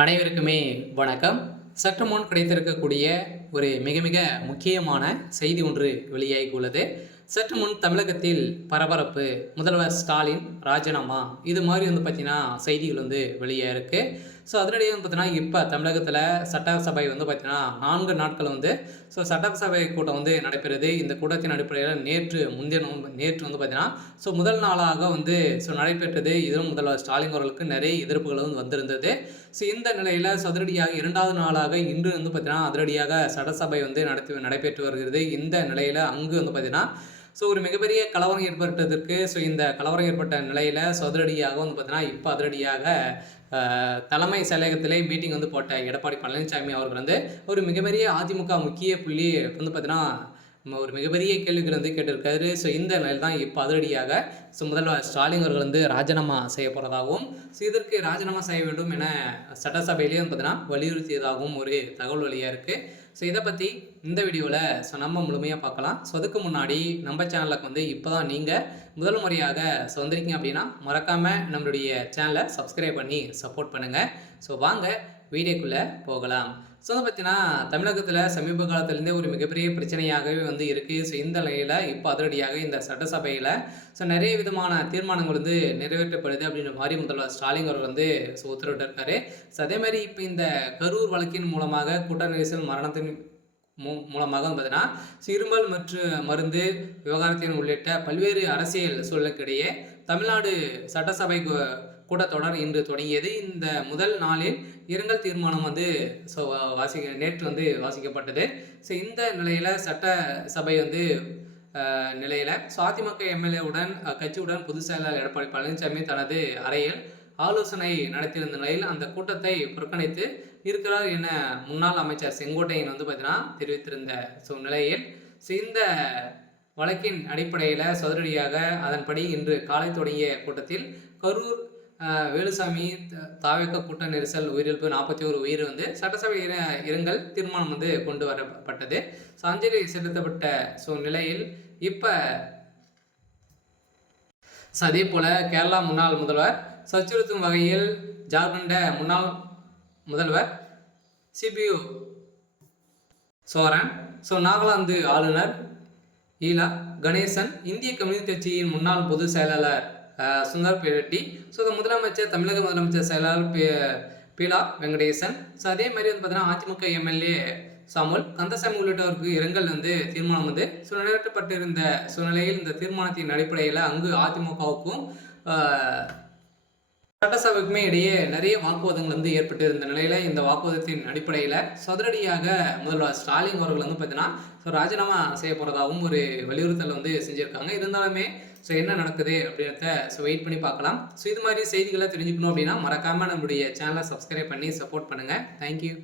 அனைவருக்குமே வணக்கம். சற்று முன் கிடைத்திருக்கக்கூடிய ஒரு மிக மிக முக்கியமான செய்தி ஒன்று வெளியாகி உள்ளது. சற்று முன் தமிழகத்தில் பரபரப்பு, முதல்வர் ஸ்டாலின் ராஜினாமா, இது மாதிரி பார்த்தீங்கன்னா செய்திகள் வெளியாக இருக்கு. ஸோ அதனிடையே பார்த்தீங்கன்னா இப்போ தமிழகத்தில் சட்டசபை பார்த்தீங்கன்னா 4 நாட்கள் சட்டசபை கூட்டம் நடைபெறுது. இந்த கூட்டத்தின் அடிப்படையில் நேற்று பார்த்தீங்கன்னா முதல் நாளாக நடைபெற்றது. இதிலும் முதல்வர் ஸ்டாலின் அவர்களுக்கு நிறைய எதிர்ப்புகள் வந்திருந்தது. ஸோ இந்த நிலையில் அதிரடியாக 2வது நாளாக இன்று பார்த்தீங்கன்னா அதிரடியாக சட்டசபை நடைபெற்று வருகிறது. இந்த நிலையில் அங்கு பார்த்தீங்கன்னா ஒரு மிகப்பெரிய கலவரம் ஏற்பட்டதற்கு இந்த கலவரம் ஏற்பட்ட நிலையில் அதிரடியாக பார்த்தீங்கன்னா இப்போ அதிரடியாக தலைமை செயலகத்திலே மீட்டிங் போட்ட எடப்பாடி பழனிசாமி அவர்கள் ஒரு மிகப்பெரிய அதிமுக முக்கிய புள்ளி பார்த்தீங்கன்னா ஒரு மிகப்பெரிய கேள்விகள் கேட்டிருக்காரு. ஸோ இந்த நிலையில் தான் இப்போ அதிரடியாக முதல்வர் ஸ்டாலின் அவர்கள் ராஜினாமா செய்ய போகிறதாகவும் இதற்கு ராஜினாமா செய்ய வேண்டும் என சட்டசபையிலேயே பார்த்தீங்கன்னா வலியுறுத்தியதாகவும் ஒரு தகவல் வழியாக இருக்குது. ஸோ இதை பற்றி இந்த வீடியோவில் நம்ம முழுமையாக பார்க்கலாம். ஸோ அதுக்கு முன்னாடி நம்ம சேனலுக்கு இப்போ தான் நீங்கள் முதல் முறையாக வந்திருக்கீங்க அப்படின்னா மறக்காமல் நம்மளுடைய சேனலை சப்ஸ்கிரைப் பண்ணி சப்போர்ட் பண்ணுங்கள். ஸோ வாங்க வீடியோக்குள்ளே போகலாம். ஸோ பார்த்தீங்கன்னா தமிழகத்தில் சமீப காலத்திலேருந்தே ஒரு மிகப்பெரிய பிரச்சனையாகவே இருக்குது. ஸோ இந்த நிலையில் இப்போ அதிரடியாக இந்த சட்டசபையில் நிறைய விதமான தீர்மானங்கள் நிறைவேற்றப்படுது அப்படின்ற மாதிரி முதல்வர் ஸ்டாலின் அவர்கள் உத்தரவிட்டிருக்காரு. ஸோ அதே மாதிரி இப்போ இந்த கரூர் வழக்கின் மூலமாக கூட்ட நெரிசல் மரணத்தின் மூலமாக பார்த்தீங்கன்னா இருமல் மற்றும் மருந்து விவகாரத்தின் உள்ளிட்ட பல்வேறு அரசியல் சூழலுக்கிடையே தமிழ்நாடு சட்டசபை கூட்டத்தொடர் இன்று தொடங்கியது. இந்த முதல் நாளில் இரங்கல் தீர்மானம் நேற்று வாசிக்கப்பட்டது. ஸோ இந்த நிலையில் சட்டசபை நிலையில் அதிமுக எம்எல்ஏவுடன் கட்சியுடன் பொதுச் செயலாளர் எடப்பாடி பழனிசாமி தனது அறையில் ஆலோசனை நடத்தியிருந்த நிலையில் அந்த கூட்டத்தை புறக்கணித்து இருக்கிறார் என முன்னாள் அமைச்சர் செங்கோட்டையன் பார்த்தீங்கன்னா தெரிவித்திருந்த நிலையில் இந்த வழக்கின் அடிப்படையில் அதிரடியாக அதன்படி இன்று காலை தொடங்கிய கூட்டத்தில் கரூர் வேலுசாமி தாவேக்க கூட்ட நெரிசல் உயிரிழப்பு 41 உயிர் சட்டசபை இரங்கல் தீர்மானம் கொண்டு வரப்பட்டது. அஞ்சலி செலுத்தப்பட்ட நிலையில் இப்போ அதே போல் கேரளா முன்னாள் முதல்வர் அச்சுறுத்தும் வகையில் ஜார்க்கண்ட முன்னாள் முதல்வர் சிபியு சோரன், நாகாலாந்து ஆளுநர் ஈலா கணேசன், இந்திய கம்யூனிஸ்ட் கட்சியின் முன்னாள் பொதுச் செயலாளர் சுந்தர் ரெட்டி, முதலமைச்சர் தமிழக முதலமைச்சர் செயலாளர் பீலா வெங்கடேசன், அதே மாதிரி பார்த்தீங்கன்னா அதிமுக எம்எல்ஏ சாமுல் கந்தசாமி உள்ளிட்டவருக்கு இரங்கல் தீர்மானம் நிறைவேற்றப்பட்டிருந்த சூழ்நிலையில் இந்த தீர்மானத்தின் அடிப்படையில் அங்கு அதிமுகவுக்கும் சட்டசபைக்குமே இடையே நிறைய வாக்குவாதங்கள் ஏற்பட்டிருந்த நிலையில் இந்த வாக்குவாதத்தின் அடிப்படையில் அதிரடியாக முதல்வர் ஸ்டாலின் அவர்கள் பார்த்தீங்கன்னா ராஜினாமா செய்ய போகிறதாகவும் ஒரு வலியுறுத்தல் செஞ்சுருக்காங்க. இருந்தாலுமே என்ன நடக்குது அப்படின்றத வெயிட் பண்ணி பார்க்கலாம். இது மாதிரி செய்திகளை தெரிஞ்சுக்கணும் அப்படின்னா மறக்காமல் நம்மளுடைய சேனலை சப்ஸ்கிரைப் பண்ணி சப்போர்ட் பண்ணுங்கள். தேங்க்யூ.